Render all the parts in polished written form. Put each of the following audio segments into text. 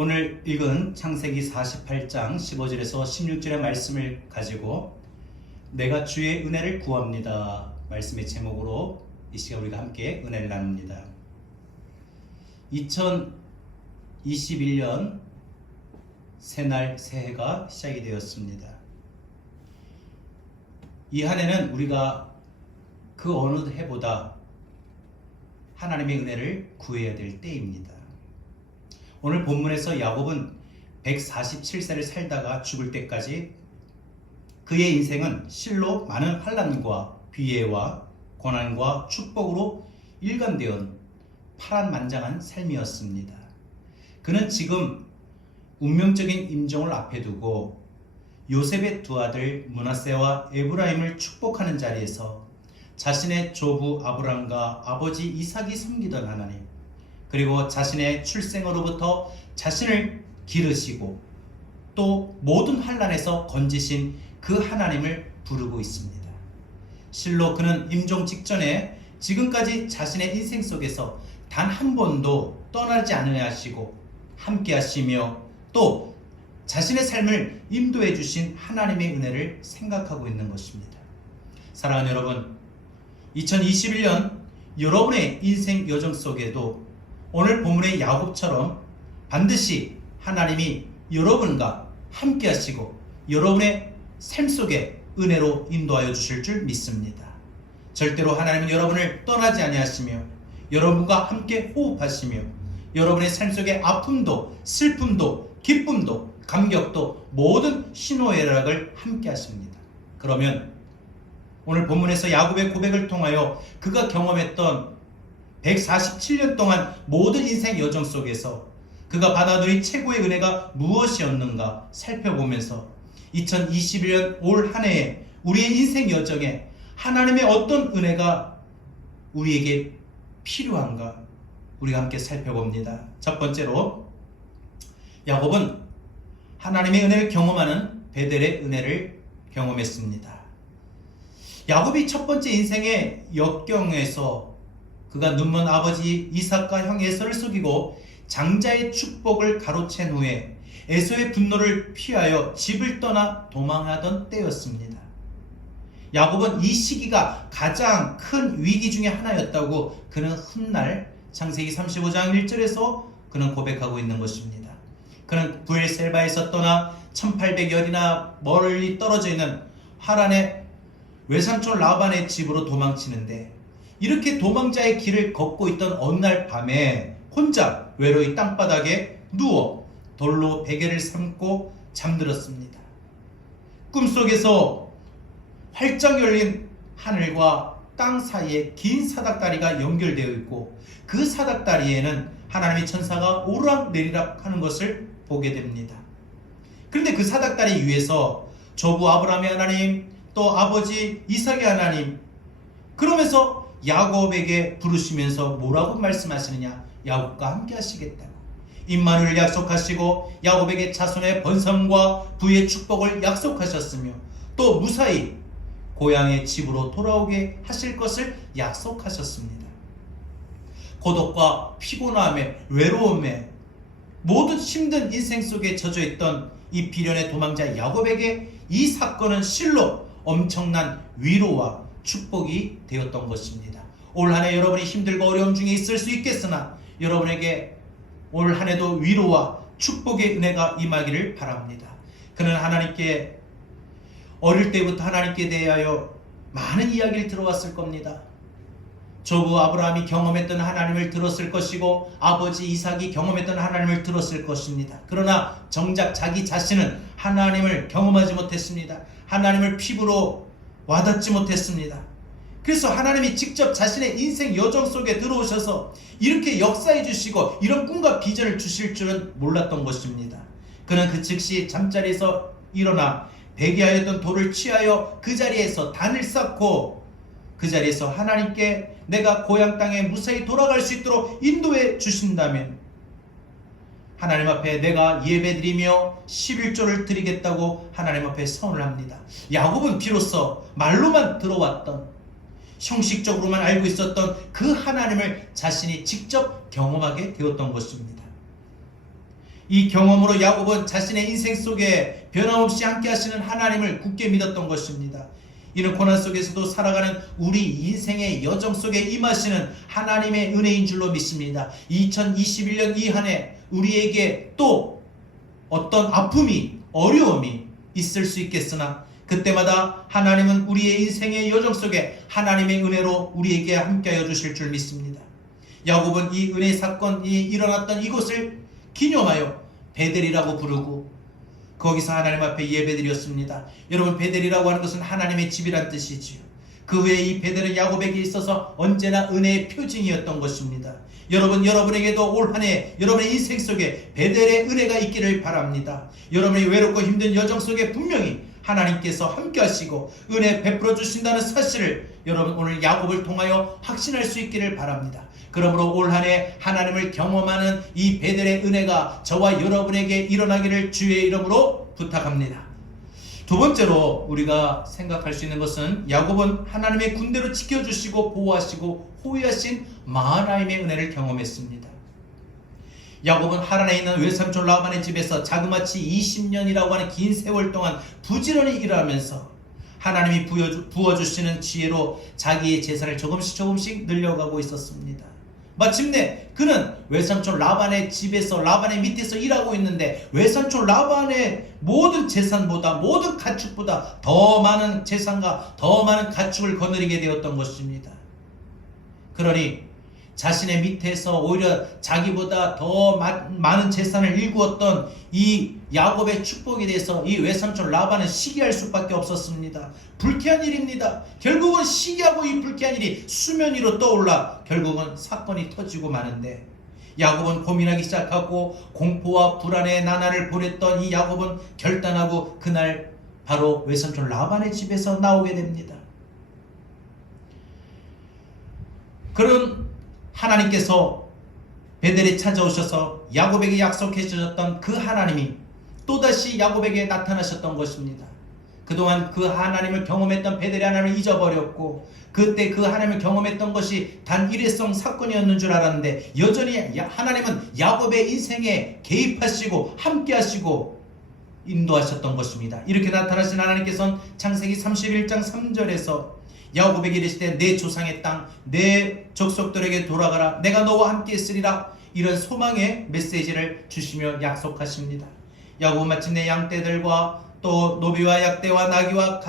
오늘 읽은 창세기 48장 15절에서 16절의 말씀을 가지고 내가 주의 은혜를 구합니다 말씀의 제목으로 이 시간 우리가 함께 은혜를 나눕니다. 2021년 새날 새해가 시작이 되었습니다. 이 한 해는 우리가 그 어느 해보다 하나님의 은혜를 구해야 될 때입니다. 오늘 본문에서 야곱은 147세를 살다가 죽을 때까지 그의 인생은 실로 많은 환난과 비애와 고난과 축복으로 일관되어 파란만장한 삶이었습니다. 그는 지금 운명적인 임종을 앞에 두고 요셉의 두 아들 므낫세와 에브라임을 축복하는 자리에서 자신의 조부 아브람과 아버지 이삭이 섬기던 하나님, 그리고 자신의 출생으로부터 자신을 기르시고 또 모든 환난에서 건지신 그 하나님을 부르고 있습니다. 실로 그는 임종 직전에 지금까지 자신의 인생 속에서 단 한 번도 떠나지 않으시고 함께 하시며 또 자신의 삶을 인도해 주신 하나님의 은혜를 생각하고 있는 것입니다. 사랑하는 여러분, 2021년 여러분의 인생 여정 속에도 오늘 본문의 야곱처럼 반드시 하나님이 여러분과 함께 하시고 여러분의 삶 속에 은혜로 인도하여 주실 줄 믿습니다. 절대로 하나님은 여러분을 떠나지 아니하시며 여러분과 함께 호흡하시며 여러분의 삶 속에 아픔도 슬픔도 기쁨도 감격도 모든 희노애락을 함께 하십니다. 그러면 오늘 본문에서 야곱의 고백을 통하여 그가 경험했던 147년 동안 모든 인생 여정 속에서 그가 받아들인 최고의 은혜가 무엇이었는가 살펴보면서 2021년 올 한 해에 우리의 인생 여정에 하나님의 어떤 은혜가 우리에게 필요한가 우리가 함께 살펴봅니다. 첫 번째로 야곱은 하나님의 은혜를 경험하는 베델의 은혜를 경험했습니다. 야곱이 첫 번째 인생의 역경에서 그가 눈먼 아버지 이삭과 형 에서를 속이고 장자의 축복을 가로챈 후에 에서의 분노를 피하여 집을 떠나 도망하던 때였습니다. 야곱은 이 시기가 가장 큰 위기 중에 하나였다고 그는 훗날 창세기 35장 1절에서 그는 고백하고 있는 것입니다. 그는 브엘셀바에서 떠나 1800여리나 멀리 떨어져 있는 하란의 외삼촌 라반의 집으로 도망치는데 이렇게 도망자의 길을 걷고 있던 어느 날 밤에 혼자 외로이 땅바닥에 누워 돌로 베개를 삼고 잠들었습니다. 꿈속에서 활짝 열린 하늘과 땅 사이에 긴 사닥다리가 연결되어 있고 그 사닥다리에는 하나님의 천사가 오르락내리락 하는 것을 보게 됩니다. 그런데 그 사닥다리 위에서 조부 아브라함의 하나님 또 아버지 이삭의 하나님 그러면서 야곱에게 부르시면서 뭐라고 말씀하시느냐, 야곱과 함께 하시겠다고 임마누엘을 약속하시고 야곱에게 자손의 번성과 부의 축복을 약속하셨으며 또 무사히 고향의 집으로 돌아오게 하실 것을 약속하셨습니다. 고독과 피곤함에 외로움에 모든 힘든 인생 속에 젖어있던 이 비련의 도망자 야곱에게 이 사건은 실로 엄청난 위로와 축복이 되었던 것입니다. 올 한 해 여러분이 힘들고 어려움 중에 있을 수 있겠으나 여러분에게 올 한 해도 위로와 축복의 은혜가 임하기를 바랍니다. 그는 하나님께 어릴 때부터 하나님께 대하여 많은 이야기를 들어왔을 겁니다. 조부 아브라함이 경험했던 하나님을 들었을 것이고 아버지 이삭이 경험했던 하나님을 들었을 것입니다. 그러나 정작 자기 자신은 하나님을 경험하지 못했습니다. 하나님을 피부로 와닿지 못했습니다. 그래서 하나님이 직접 자신의 인생 여정 속에 들어오셔서 이렇게 역사해 주시고 이런 꿈과 비전을 주실 줄은 몰랐던 것입니다. 그는 그 즉시 잠자리에서 일어나 배기하였던 돌을 취하여 그 자리에서 단을 쌓고 그 자리에서 하나님께 내가 고향 땅에 무사히 돌아갈 수 있도록 인도해 주신다면 하나님 앞에 내가 예배드리며 11조를 드리겠다고 하나님 앞에 선을 합니다. 야곱은 비로소 말로만 들어왔던 형식적으로만 알고 있었던 그 하나님을 자신이 직접 경험하게 되었던 것입니다. 이 경험으로 야곱은 자신의 인생 속에 변함없이 함께 하시는 하나님을 굳게 믿었던 것입니다. 이는 고난 속에서도 살아가는 우리 인생의 여정 속에 임하시는 하나님의 은혜인 줄로 믿습니다. 2021년 이 한 해 우리에게 또 어떤 아픔이, 어려움이 있을 수 있겠으나 그때마다 하나님은 우리의 인생의 여정 속에 하나님의 은혜로 우리에게 함께하여 주실 줄 믿습니다. 야곱은 이 은혜 사건이 일어났던 이곳을 기념하여 베델이라고 부르고 거기서 하나님 앞에 예배드렸습니다. 여러분, 베델이라고 하는 것은 하나님의 집이란 뜻이지요. 그 후에 이 베델은 야곱에게 있어서 언제나 은혜의 표징이었던 것입니다. 여러분, 여러분에게도 올 한 해 여러분의 인생 속에 베델의 은혜가 있기를 바랍니다. 여러분이 외롭고 힘든 여정 속에 분명히 하나님께서 함께 하시고 은혜 베풀어 주신다는 사실을 여러분 오늘 야곱을 통하여 확신할 수 있기를 바랍니다. 그러므로 올 한 해 하나님을 경험하는 이 베델의 은혜가 저와 여러분에게 일어나기를 주의 이름으로 부탁합니다. 두 번째로 우리가 생각할 수 있는 것은 야곱은 하나님의 군대로 지켜주시고 보호하시고 호위하신 마하나임의 은혜를 경험했습니다. 야곱은 하란에 있는 외삼촌 라반의 집에서 자그마치 20년이라고 하는 긴 세월 동안 부지런히 일하면서 하나님이 부어주시는 지혜로 자기의 재산을 조금씩 늘려가고 있었습니다. 마침내 그는 외삼촌 라반의 집에서 라반의 밑에서 일하고 있는데 외삼촌 라반의 모든 재산보다 모든 가축보다 더 많은 재산과 더 많은 가축을 거느리게 되었던 것입니다. 그러니 자신의 밑에서 오히려 자기보다 더 많은 재산을 일구었던 이 야곱의 축복에 대해서 이 외삼촌 라반은 시기할 수밖에 없었습니다. 불쾌한 일입니다. 결국은 시기하고 이 불쾌한 일이 수면 위로 떠올라 결국은 사건이 터지고 마는데 야곱은 고민하기 시작하고 공포와 불안의 나날을 보냈던 이 야곱은 결단하고 그날 바로 외삼촌 라반의 집에서 나오게 됩니다. 그런 하나님께서 베델에 찾아오셔서 야곱에게 약속해 주셨던 그 하나님이 또다시 야곱에게 나타나셨던 것입니다. 그동안 그 하나님을 경험했던 베델의 하나님을 잊어버렸고 그때 그 하나님을 경험했던 것이 단 일회성 사건이었는 줄 알았는데 여전히 하나님은 야곱의 인생에 개입하시고 함께하시고 인도하셨던 것입니다. 이렇게 나타나신 하나님께서는 창세기 31장 3절에서 야곱에게 이르시되 내 조상의 땅 내 족속들에게 돌아가라 내가 너와 함께 있으리라 이런 소망의 메시지를 주시며 약속하십니다. 야곱은 마침내 양떼들과 또 노비와 약대와 나귀와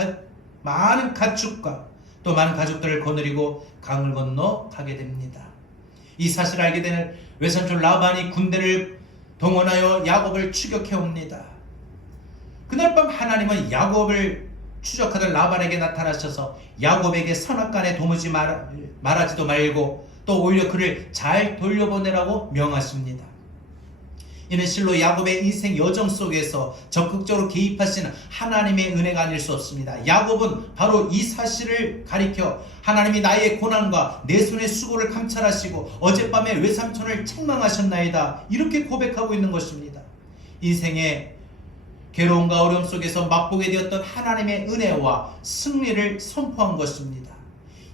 많은 가축과 또 많은 가족들을 거느리고 강을 건너 가게 됩니다. 이 사실을 알게 되는 외삼촌 라반이 군대를 동원하여 야곱을 추격해 옵니다. 그날 밤 하나님은 야곱을 추적하던 라반에게 나타나셔서 야곱에게 선악간에 도무지 말하지도 말고 또 오히려 그를 잘 돌려보내라고 명하십니다. 이는 실로 야곱의 인생 여정 속에서 적극적으로 개입하시는 하나님의 은혜가 아닐 수 없습니다. 야곱은 바로 이 사실을 가리켜 하나님이 나의 고난과 내 손의 수고를 감찰하시고 어젯밤에 외삼촌을 책망하셨나이다 이렇게 고백하고 있는 것입니다. 인생의 괴로움과 어려움 속에서 맛보게 되었던 하나님의 은혜와 승리를 선포한 것입니다.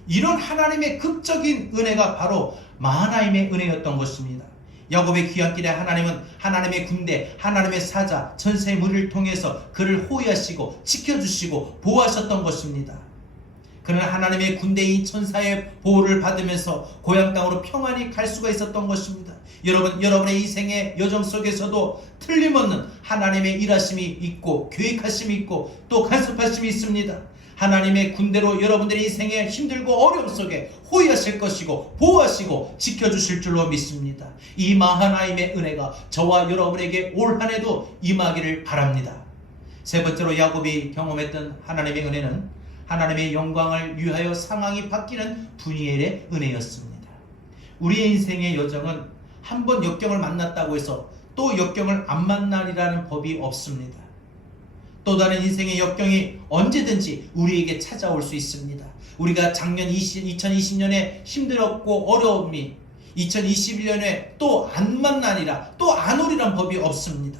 이런 하나님의 극적인 은혜가 바로 마하나임의 은혜였던 것입니다. 야곱의 귀환길에 하나님은 하나님의 군대, 하나님의 사자, 전세의 무리를 통해서 그를 호위하시고 지켜주시고 보호하셨던 것입니다. 그는 하나님의 군대인 천사의 보호를 받으면서 고향 땅으로 평안히 갈 수가 있었던 것입니다. 여러분의 인생의 여정 속에서도 틀림없는 하나님의 일하심이 있고 계획하심이 있고 또 간섭하심이 있습니다. 하나님의 군대로 여러분들의 인생의 힘들고 어려움 속에 호위하실 것이고 보호하시고 지켜주실 줄로 믿습니다. 이 마하나임의 은혜가 저와 여러분에게 올 한 해도 임하기를 바랍니다. 세 번째로 야곱이 경험했던 하나님의 은혜는 하나님의 영광을 위하여 상황이 바뀌는 분이엘의 은혜였습니다. 우리의 인생의 여정은 한 번 역경을 만났다고 해서 또 역경을 안 만나리라는 법이 없습니다. 또 다른 인생의 역경이 언제든지 우리에게 찾아올 수 있습니다. 우리가 작년 2020년에 힘들었고 어려움이 2021년에 또 안 만나리라 또 안 오리란 법이 없습니다.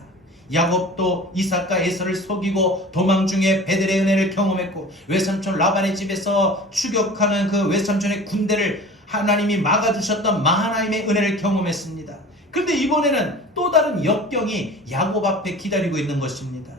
야곱도 이삭과 에서를 속이고 도망 중에 베델의 은혜를 경험했고 외삼촌 라반의 집에서 추격하는 그 외삼촌의 군대를 하나님이 막아주셨던 마하나임의 은혜를 경험했습니다. 그런데 이번에는 또 다른 역경이 야곱 앞에 기다리고 있는 것입니다.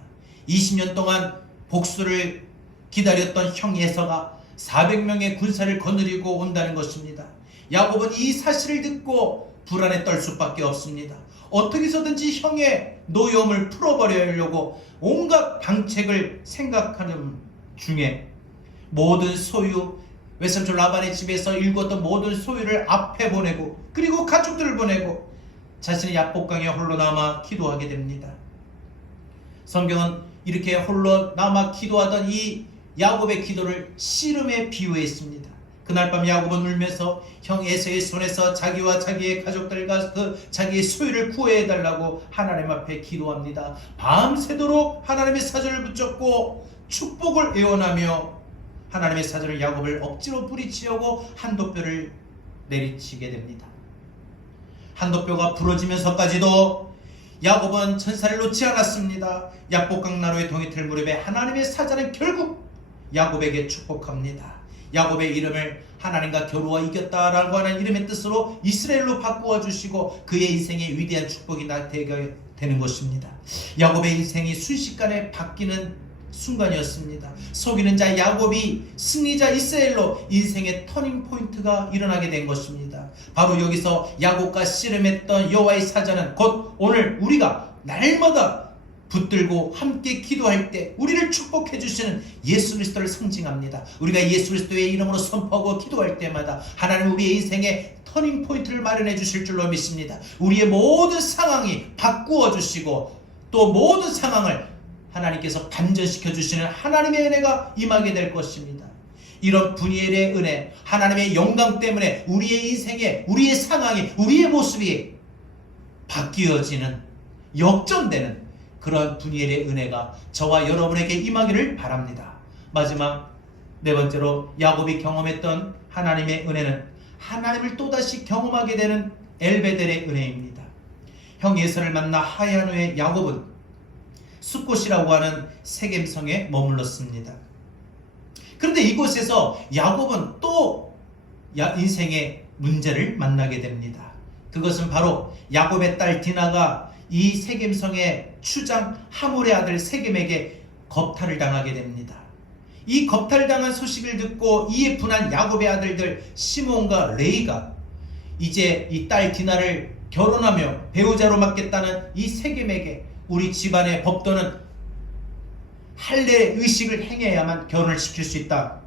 20년 동안 복수를 기다렸던 형 에서가 400명의 군사를 거느리고 온다는 것입니다. 야곱은 이 사실을 듣고 불안에 떨 수밖에 없습니다. 어떻게 해서든지 형의 노여움을 풀어버리려고 온갖 방책을 생각하는 중에 모든 소유, 외삼촌 라반의 집에서 일구었던 모든 소유를 앞에 보내고 그리고 가족들을 보내고 자신의 야복강에 홀로 남아 기도하게 됩니다. 성경은 이렇게 홀로 남아 기도하던 이 야곱의 기도를 씨름에 비유했습니다. 그날 밤 야곱은 울면서 형 에서의 손에서 자기와 자기의 가족들과 자기의 소유를 구해달라고 하나님 앞에 기도합니다. 밤새도록 하나님의 사절을 붙잡고 축복을 애원하며 하나님의 사절을 야곱을 억지로 뿌리치려고 한도뼈를 내리치게 됩니다. 한도뼈가 부러지면서까지도 야곱은 천사를 놓지 않았습니다. 약복강 나루의 동이틀 무렵에 하나님의 사자는 결국 야곱에게 축복합니다. 야곱의 이름을 하나님과 겨루어 이겼다라고 하는 이름의 뜻으로 이스라엘로 바꾸어 주시고 그의 인생에 위대한 축복이 나타나게 되는 것입니다. 야곱의 인생이 순식간에 바뀌는 순간이었습니다. 속이는 자 야곱이 승리자 이스라엘로 인생의 터닝 포인트가 일어나게 된 것입니다. 바로 여기서 야곱과 씨름했던 여호와의 사자는 곧 오늘 우리가 날마다 붙들고 함께 기도할 때 우리를 축복해 주시는 예수 그리스도를 상징합니다. 우리가 예수 그리스도의 이름으로 선포하고 기도할 때마다 하나님 우리의 인생에 터닝 포인트를 마련해 주실 줄로 믿습니다. 우리의 모든 상황이 바꾸어 주시고 또 모든 상황을 하나님께서 반전시켜 주시는 하나님의 은혜가 임하게 될 것입니다. 이런 분이엘의 은혜, 하나님의 영광 때문에 우리의 인생에 우리의 상황이 우리의 모습이 바뀌어지는 역전되는 그런 분이엘의 은혜가 저와 여러분에게 임하기를 바랍니다. 마지막 네 번째로 야곱이 경험했던 하나님의 은혜는 하나님을 또다시 경험하게 되는 엘베델의 은혜입니다. 형 에서를 만나 하야한 후에 야곱은 숫곳이라고 하는 세겜성에 머물렀습니다. 그런데 이곳에서 야곱은 또 인생의 문제를 만나게 됩니다. 그것은 바로 야곱의 딸 디나가 이 세겜성의 추장 하몰의 아들 세겜에게 겁탈을 당하게 됩니다. 이 겁탈당한 소식을 듣고 이에 분한 야곱의 아들들 시몬과 레이가 이제 이 딸 디나를 결혼하며 배우자로 맡겠다는 이 세겜에게 우리 집안의 법도는 할례 의식을 행해야만 결혼을 시킬 수 있다.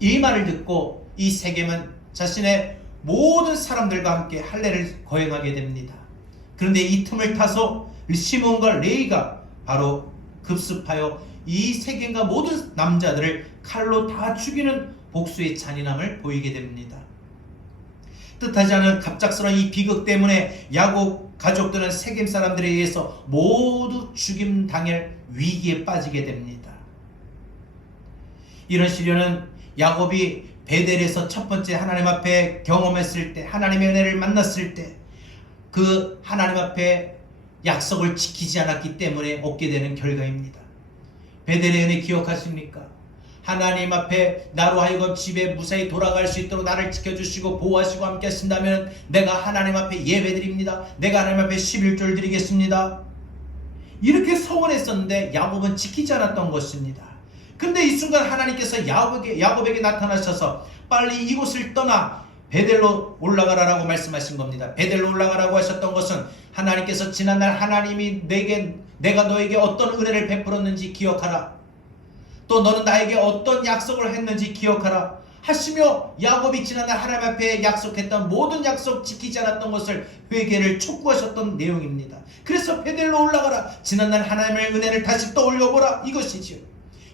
이 말을 듣고 이 세겜은 자신의 모든 사람들과 함께 할례를 거행하게 됩니다. 그런데 이 틈을 타서 시몬과 레이가 바로 급습하여 이 세겜과 모든 남자들을 칼로 다 죽이는 복수의 잔인함을 보이게 됩니다. 뜻하지 않은 갑작스러운 이 비극 때문에 야곱 가족들은 세겜 사람들에 의해서 모두 죽임 당할 위기에 빠지게 됩니다. 이런 시련은 야곱이 베델에서 첫 번째 하나님 앞에 경험했을 때, 하나님의 은혜를 만났을 때 그 하나님 앞에 약속을 지키지 않았기 때문에 얻게 되는 결과입니다. 베델의 은혜 기억하십니까? 하나님 앞에 나로 하여금 집에 무사히 돌아갈 수 있도록 나를 지켜주시고 보호하시고 함께 하신다면 내가 하나님 앞에 예배드립니다. 내가 하나님 앞에 11조를 드리겠습니다. 이렇게 서원했었는데 야곱은 지키지 않았던 것입니다. 근데 이 순간 하나님께서 야곱에게 나타나셔서 빨리 이곳을 떠나 베델로 올라가라라고 말씀하신 겁니다. 베델로 올라가라고 하셨던 것은 하나님께서 지난날 하나님이 내가 너에게 어떤 은혜를 베풀었는지 기억하라. 또 너는 나에게 어떤 약속을 했는지 기억하라 하시며 야곱이 지난날 하나님 앞에 약속했던 모든 약속 지키지 않았던 것을 회개를 촉구하셨던 내용입니다. 그래서 베델로 올라가라. 지난날 하나님의 은혜를 다시 떠올려보라. 이것이지요.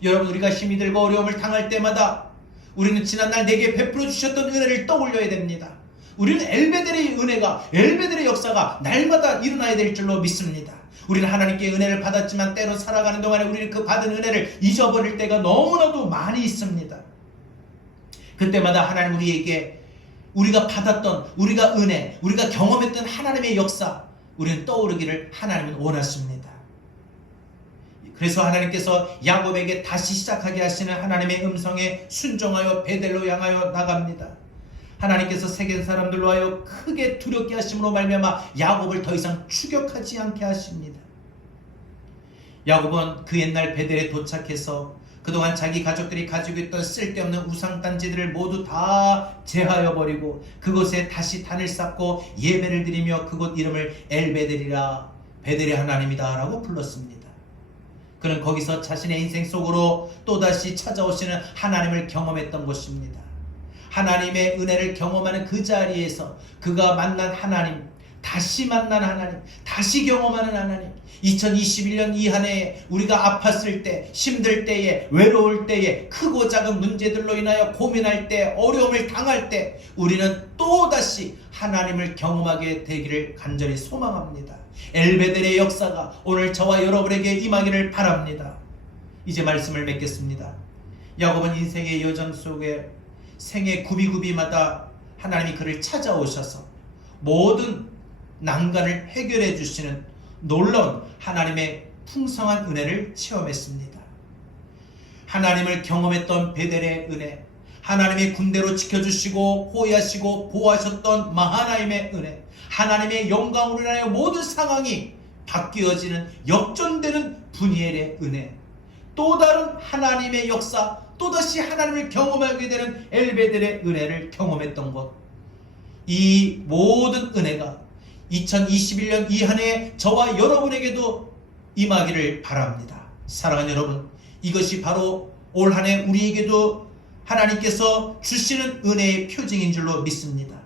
여러분 우리가 힘이 들고 어려움을 당할 때마다 우리는 지난날 내게 베풀어 주셨던 은혜를 떠올려야 됩니다. 우리는 엘베델의 은혜가 엘베델의 역사가 날마다 일어나야 될 줄로 믿습니다. 우리는 하나님께 은혜를 받았지만 때로 살아가는 동안에 우리는 그 받은 은혜를 잊어버릴 때가 너무나도 많이 있습니다. 그때마다 하나님 우리에게 우리가 받았던 우리가 은혜, 우리가 경험했던 하나님의 역사 우리는 떠오르기를 하나님은 원하십니다. 그래서 하나님께서 야곱에게 다시 시작하게 하시는 하나님의 음성에 순종하여 베델로 향하여 나갑니다. 하나님께서 세계 사람들로 하여 크게 두렵게 하심으로 말미암아 야곱을 더 이상 추격하지 않게 하십니다. 야곱은 그 옛날 베델에 도착해서 그동안 자기 가족들이 가지고 있던 쓸데없는 우상단지들을 모두 다 제하여 버리고 그곳에 다시 단을 쌓고 예배를 드리며 그곳 이름을 엘베델이라, 베델의 하나님이다 라고 불렀습니다. 그는 거기서 자신의 인생 속으로 또다시 찾아오시는 하나님을 경험했던 것입니다. 하나님의 은혜를 경험하는 그 자리에서 그가 만난 하나님, 다시 만난 하나님, 다시 경험하는 하나님, 2021년 이 한 해에 우리가 아팠을 때, 힘들 때에, 외로울 때에, 크고 작은 문제들로 인하여 고민할 때, 어려움을 당할 때 우리는 또다시 하나님을 경험하게 되기를 간절히 소망합니다. 엘베델의 역사가 오늘 저와 여러분에게 임하기를 바랍니다. 이제 말씀을 맺겠습니다. 야곱은 인생의 여정 속에 생의 구비구비마다 하나님이 그를 찾아오셔서 모든 난관을 해결해 주시는 놀라운 하나님의 풍성한 은혜를 체험했습니다. 하나님을 경험했던 베델의 은혜, 하나님의 군대로 지켜주시고 호위하시고 보호하셨던 마하나임의 은혜, 하나님의 영광으로 인하여 모든 상황이 바뀌어지는 역전되는 분이엘의 은혜, 또 다른 하나님의 역사, 또다시 하나님을 경험하게 되는 엘베델의 은혜를 경험했던 것, 이 모든 은혜가 2021년 이 한 해에 저와 여러분에게도 임하기를 바랍니다. 사랑하는 여러분, 이것이 바로 올 한 해 우리에게도 하나님께서 주시는 은혜의 표징인 줄로 믿습니다.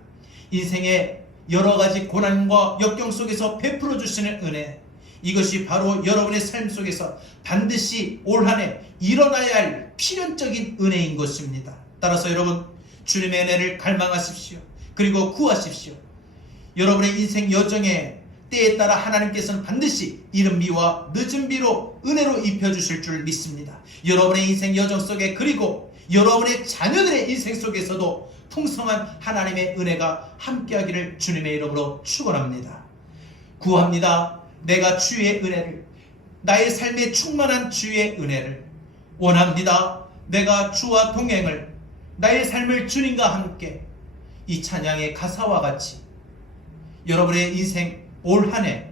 인생의 여러 가지 고난과 역경 속에서 베풀어 주시는 은혜, 이것이 바로 여러분의 삶 속에서 반드시 올 한 해 일어나야 할 필연적인 은혜인 것입니다. 따라서 여러분, 주님의 은혜를 갈망하십시오. 그리고 구하십시오. 여러분의 인생 여정에 때에 따라 하나님께서는 반드시 이른 비와 늦은 비로 은혜로 입혀주실 줄 믿습니다. 여러분의 인생 여정 속에, 그리고 여러분의 자녀들의 인생 속에서도 풍성한 하나님의 은혜가 함께하기를 주님의 이름으로 축원합니다. 구합니다. 내가 주의 은혜를, 나의 삶에 충만한 주의 은혜를 원합니다. 내가 주와 동행을, 나의 삶을 주님과 함께, 이 찬양의 가사와 같이 여러분의 인생 올 한 해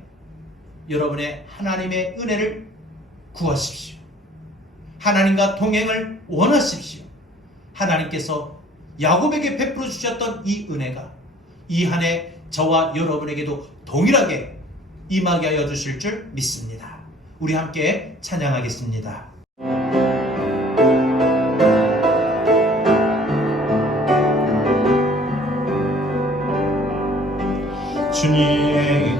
여러분의 하나님의 은혜를 구하십시오. 하나님과 동행을 원하십시오. 하나님께서 야곱에게 베풀어 주셨던 이 은혜가 이 한 해 저와 여러분에게도 동일하게 임하게 하여 주실 줄 믿습니다. 우리 함께 찬양하겠습니다. 주님의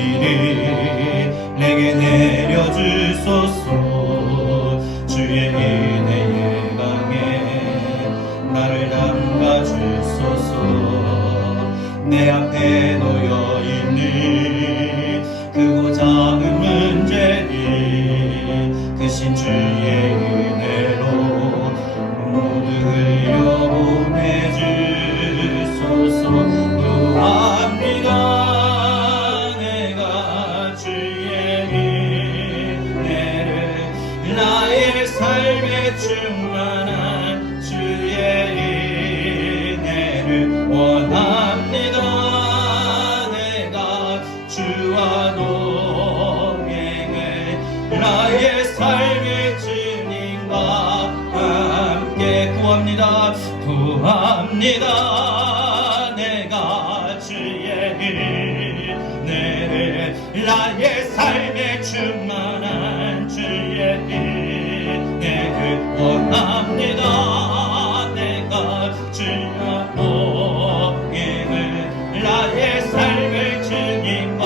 은혜를 내게 내려주소서. 주의 은혜의 강에 나를 담가주소서. 내 앞에 놓여있는 크고 작은 문제를 크신 주의 은혜로 모두 흘려보내주소서. 구합니다. 내가 주의 은혜를, 나의 삶에 충만한 주의 은혜를 원합니다. 내가 주와 동행을, 나의 삶의 주님과 함께 구합니다. 구합니다. 나의 삶에 충만한 주의 은혜를 원합니다. 내가 주와 동행을, 나의 삶의 주님과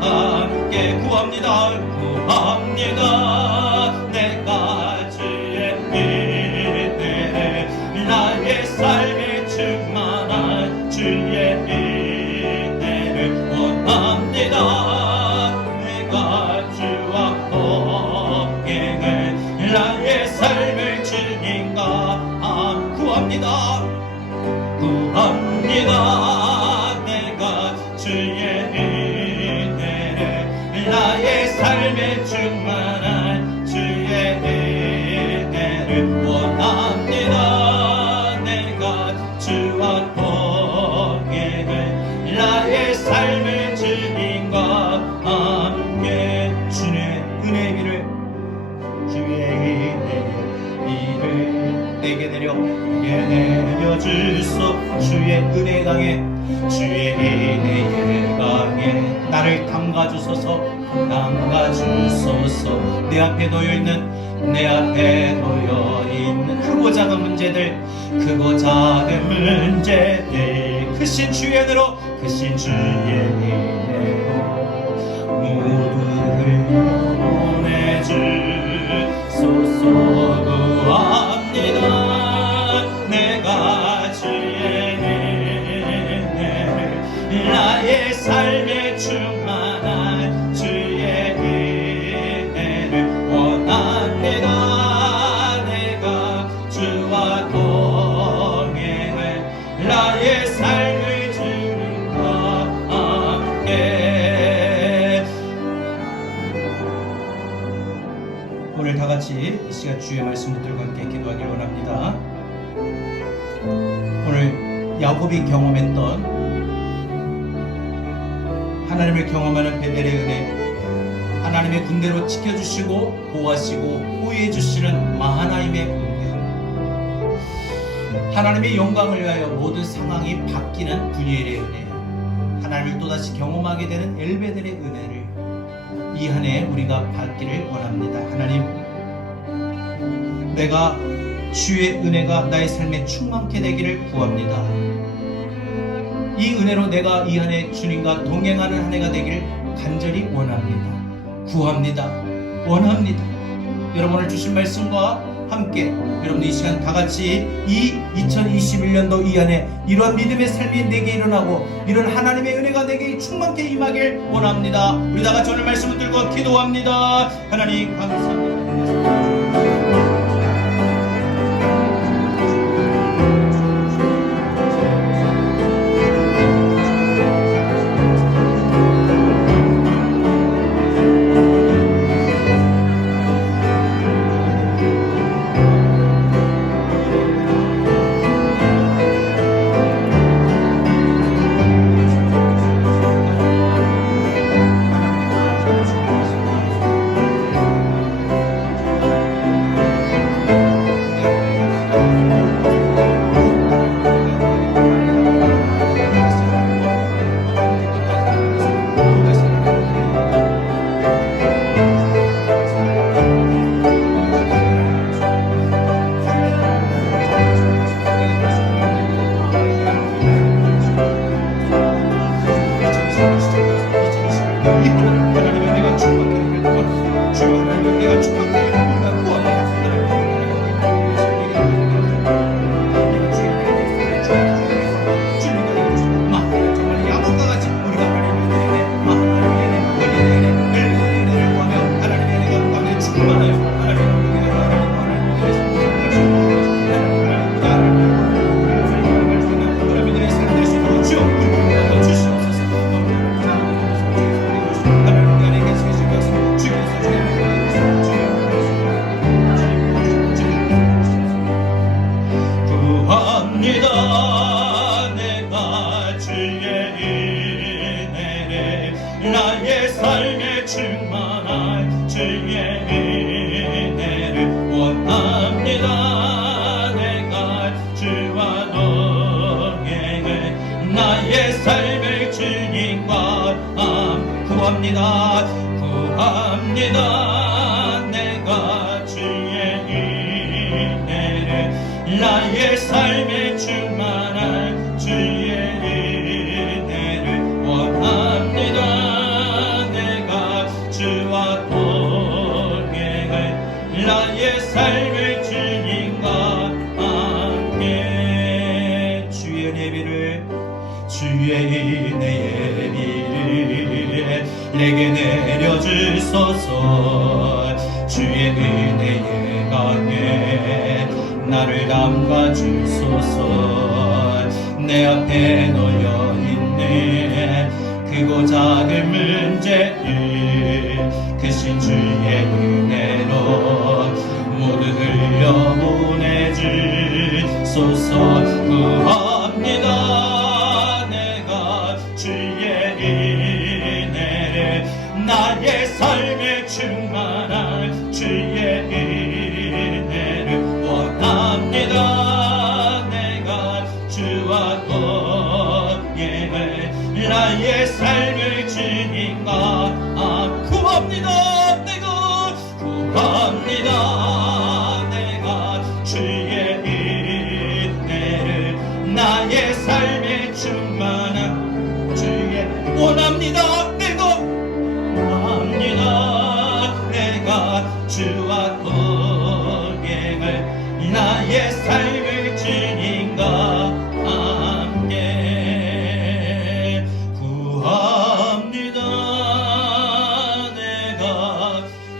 함께 구합니다. 구합니다. 내가 주의 은혜를, 나의 삶에 충만한 주의 은혜를 원합니다. 나의 삶을 주님과 구합니다. 구합니다. 내가 주의 은혜를, 나의 삶에 충만한 주의 은혜를 원합니다. 내가 주와 내게 내려주소. 주의 은혜 강에 주의 은혜에 강에 나를 담가주소서. 담가주소서. 내 앞에 놓여있는 크고 작은 문제들, 크고 작은 문제들, 크신 주의 은혜로, 크신 주의 은혜로 모두를 보내주소서. 구합니다. 내가 주의 은혜를, 나의 삶에 충만한 주의 은혜를 원합니다. 내가 주와 동행을, 나의 삶을 주님과 함께. 오늘 다 같이 이 시간 주의 말씀 들과 함께 기도하길 원합니다. 오늘 야곱이 경험했던 하나님을 경험하는 베델의 은혜, 하나님의 군대로 지켜주시고 보호하시고 호위해주시는 마하나임의 은혜, 하나님의 영광을 위하여 모든 상황이 바뀌는 분이엘의 은혜, 하나님을 또다시 경험하게 되는 엘베델의 은혜를 이 한 해 우리가 받기를 원합니다. 하나님, 내가 주의 은혜가 나의 삶에 충만케 되기를 구합니다. 이 은혜로 내가 이 한 해 주님과 동행하는 한 해가 되기를 간절히 원합니다. 구합니다. 원합니다. 여러분을 주신 말씀과 함께 여러분들 이 시간 다 같이 이 2021년도 이 안에 이러한 믿음의 삶이 내게 일어나고 이런 하나님의 은혜가 내게 충만케 임하길 원합니다. 우리 다 같이 오늘 말씀을 들고 기도합니다. 하나님 감사합니다. 나의 삶에 충만한 주의 은혜를 원합니다. 내가 주와 동행을 나의 삶을 주님과 구합니다. 구합니다. 내가 주의 은혜를 나의 삶에 충만한 주의 은혜를 원합니다. 주와 동행을 나의 삶을 주님과 함께. 주의 예비를 주의 은혜의 비를 내게 내려주소서. 주의 은혜의 강에 나를 담가주소서. 내 앞에 놓여있는 크고 작은 문제들 크신 주의 은혜로 모두 흘려보내주소서. 구합니다. 내가 주의 은혜를 나의 삶에 충만한 주의 은혜를 원합니다.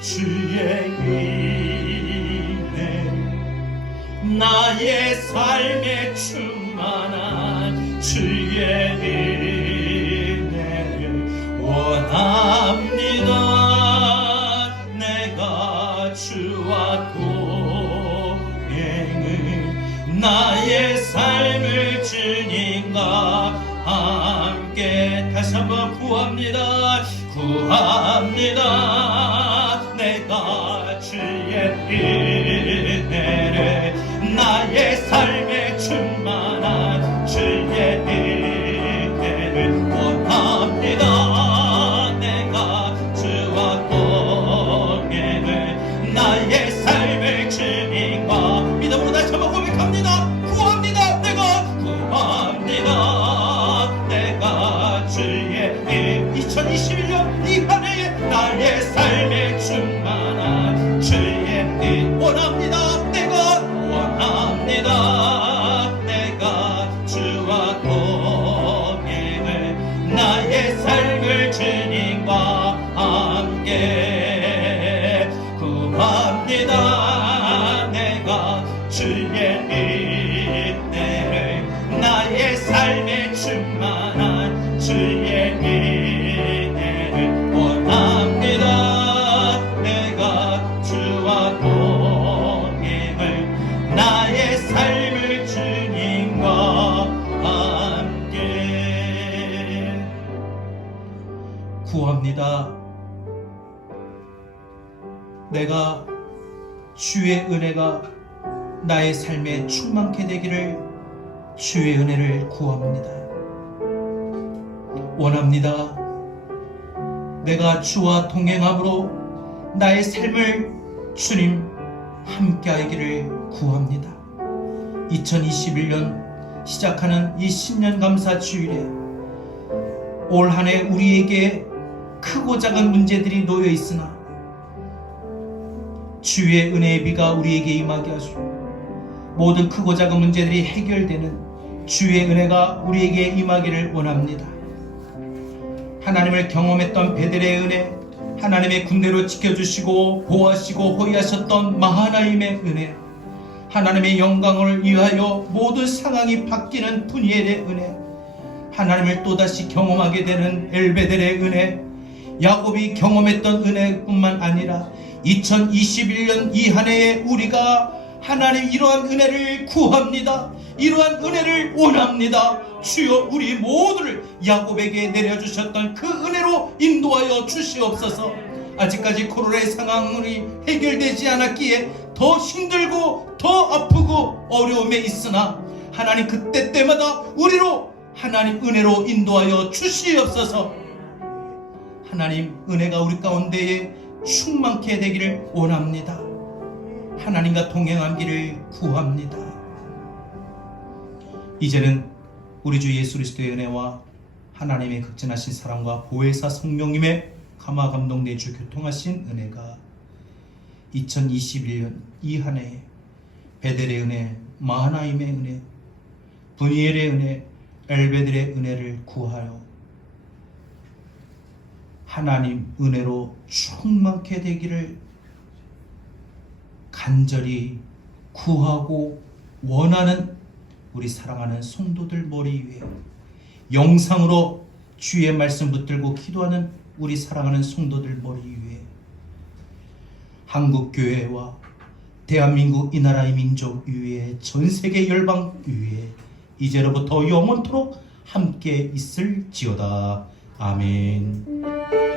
주의 은혜 나의 삶에 충만한 주의 은혜를 원합니다. 내가 주와 동행을 나의 삶을 주님과 함께 다시 한번 구합니다. 구합니다. 내가 주의 은혜를 나의 삶에 충만한 주의 은혜를 원합니다. 내가 주와 동행을 나의 삶을 주님과 믿음으로 다시 한번 고백합니다. 구합니다. 내가 구합니다. 내가 주의 2021년 이 한 해에 나의 삶에 충만한 주의 은 원합니다. 내가 원합니다. 내가 주와 동행을 나의 삶을 주님과 함께 구합니다. 내가 주의 은혜를 나의 삶에 충만한 주의 은혜를 원합니다. 내가 주와 동행을 나의 삶을 주님과 함께 구합니다. 내가 주의 은혜가 나의 삶에 충만케 되기를 주의 은혜를 구합니다. 원합니다. 내가 주와 동행함으로 나의 삶을 주님 함께하기를 구합니다. 2021년 시작하는 이 신년 감사 주일에 올 한 해 우리에게 크고 작은 문제들이 놓여 있으나 주의 은혜의 비가 우리에게 임하게 하시고 모든 크고 작은 문제들이 해결되는 주의 은혜가 우리에게 임하기를 원합니다. 하나님을 경험했던 베델의 은혜, 하나님의 군대로 지켜주시고 보호하시고 호위하셨던 마하나임의 은혜, 하나님의 영광을 위하여 모든 상황이 바뀌는 분이엘의 은혜, 하나님을 또다시 경험하게 되는 엘베델의 은혜, 야곱이 경험했던 은혜뿐만 아니라 2021년 이 한 해에 우리가 하나님 이러한 은혜를 구합니다. 이러한 은혜를 원합니다. 주여 우리 모두를 야곱에게 내려주셨던 그 은혜로 인도하여 주시옵소서. 아직까지 코로나의 상황이 해결되지 않았기에 더 힘들고 더 아프고 어려움에 있으나 하나님 그때 때마다 우리로 하나님 은혜로 인도하여 주시옵소서. 하나님 은혜가 우리 가운데에 충만케 되기를 원합니다. 하나님과 동행하기를 구합니다. 이제는 우리 주 예수 그리스도의 은혜와 하나님의 극진하신 사랑과 보혜사 성령님의 감화 감동 내주 교통하신 은혜가 2021년 이 한 해에 베델의 은혜, 마하나임의 은혜, 분이엘의 은혜, 엘베델의 은혜를 구하여 하나님 은혜로 충만케 되기를 간절히 구하고 원하는 우리 사랑하는 성도들 머리 위에 영상으로 주의 말씀 붙들고 기도하는 우리 사랑하는 성도들 머리 위에 한국교회와 대한민국 이 나라의 민족 위에 전세계 열방 위에 이제로부터 영원토록 함께 있을지어다. 아멘.